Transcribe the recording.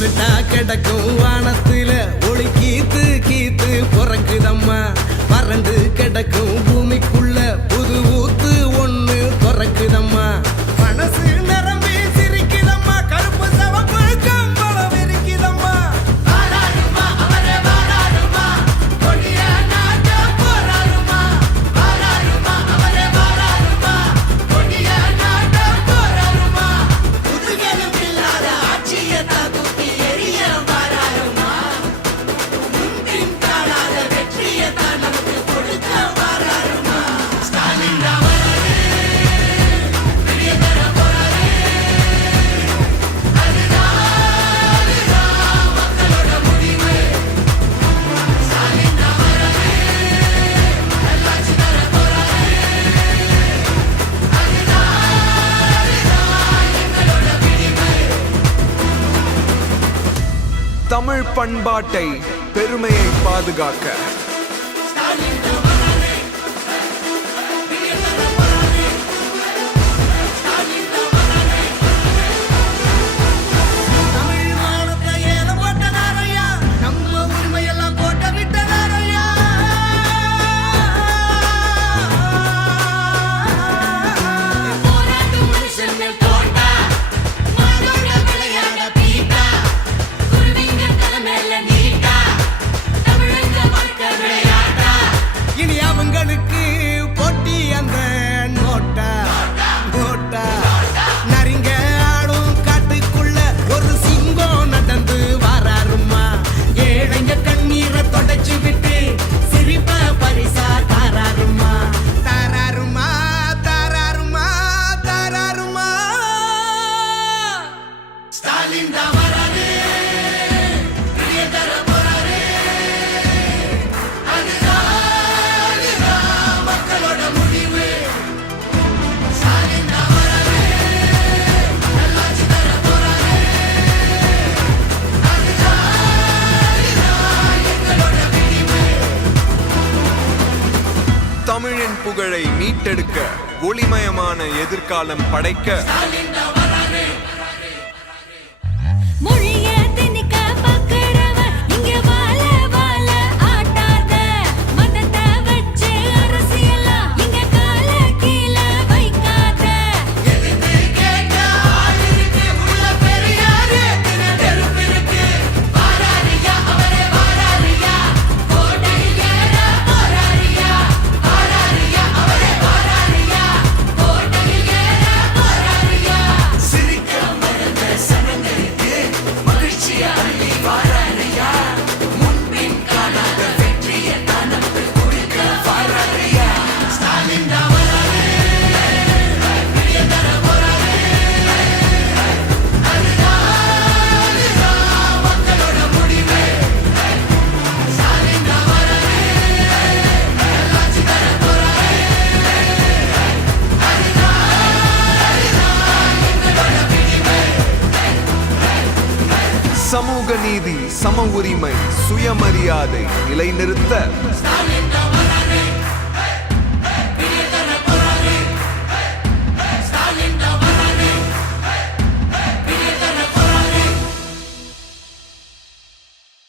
இருட்டா கிடக்கும் வானத்துல ஒளி கீத்து கீத்து பிறக்குதம்மா. வறண்டு கிடக்கும் பூமிக்குள்ள புது ஊத்து ஒண்ணு பிறக்குதம்மா. மனசு நிரம்பி சிரிக்குதம்மா, கருப்பு சவப்பு கம்பளம் இருக்குதம்மா. வாராருமா அவரே வாராருமா, கொடிய நாட்ட போராருமா. வாராருமா அவரே வாராருமா, கொடிய நாட்ட போராருமா. புதுகலும் இல்லாத ஆட்சியை தூக்கி எரிய வாராருமா. முன்பின் காணாத வெற்றியை தான் நமக்கு கொடுக்க வாராருமா. ஸ்டாலின் ராமரே வெளியே தர போறாரே. அதுதான் மக்களோட முடிவு. ஸ்டாலின் ராமரே நல்லாட்சி தர போறாரே. அதுதான் எங்களோட விடிவு. தமிழ் பண்பாட்டை பெருமையை பாதுகாக்க ஸ்டாலின் ராமரே வெளியே தர போறாரே. ஸ்டாலின் ராமரே தமிழ் மானத்தை ஏலம் போட்டதாரையா, நம்ம உரிமையெல்லாம் போட்ட விட்டதாரையா. போராட்டம் மனுஷன் மேல் தோட்டா, மாதோட விளையாட பீட்டா, குருவிங்க தலை மேல நீட்டா, தமிழங்க வாழ்க்கை விளையாட்டா. இனி அவங்களுக்கு போட்டி அந்த நோட்டா நோட்டா. நரிங்க ஆடும் காட்டுக்குள்ள ஒரு சிங்கம் நடந்து வாராருமா. ஏழைங்க கண்ணீரை தொடச்சு விட்டு சிரிப்ப பரிசா தாராருமா. தாராருமா தாராருமா தாராருமா. ஸ்டாலின் தான் வராரு, வெளியே தர போறாரு. அதுதான் மக்களோட முடிவு. ஸ்டாலின் தான் வராரு, நல்லாட்சி தர போறாரு. அதுதான் எங்களோட விடிவு. தமிழின் புகழை மீட்டெடுக்க ஒளிமயமான எதிர்காலம் படைக்க ஸ்டாலின் தான் வராரு. மொழிய திணிக்க பார்க்கிறவ இங்க வாழ வாழ ஆட்டாத. மதத்தை வச்சு அரசியலா இங்க கால கீழ வைக்காத. எதிர்த்து கேட்க ஆள் இருக்கு, உள்ள பெரியாரு தின நெருப்பு இருக்கு. வாராரியா அவரே வாராரியா, கோட்டையில் ஏற போறாரியா. வாராரியா அவரே வாராரியா, கோட்டையில் ஏற போறாரியா. சிரிக்க மறந்த சனங்களுக்கு மகிழ்ச்சியா அள்ளி வாராரியா. முன்பின் காணாத வெற்றியை தான் நமக்கு கொடுக்க வாராரியா. ஸ்டாலின் தான் வராரு, வெளியே தர போறாரு. அதுதான் மக்களோட முடிவு. ஸ்டாலின் தான் வராரு, நல்லாட்சி தர போறாரு. அதுதான் எங்களோட விடிவு. சமூக நீதி, சம உரிமை, சுயமரியாதை நிலைநிறுத்த ஸ்டாலின்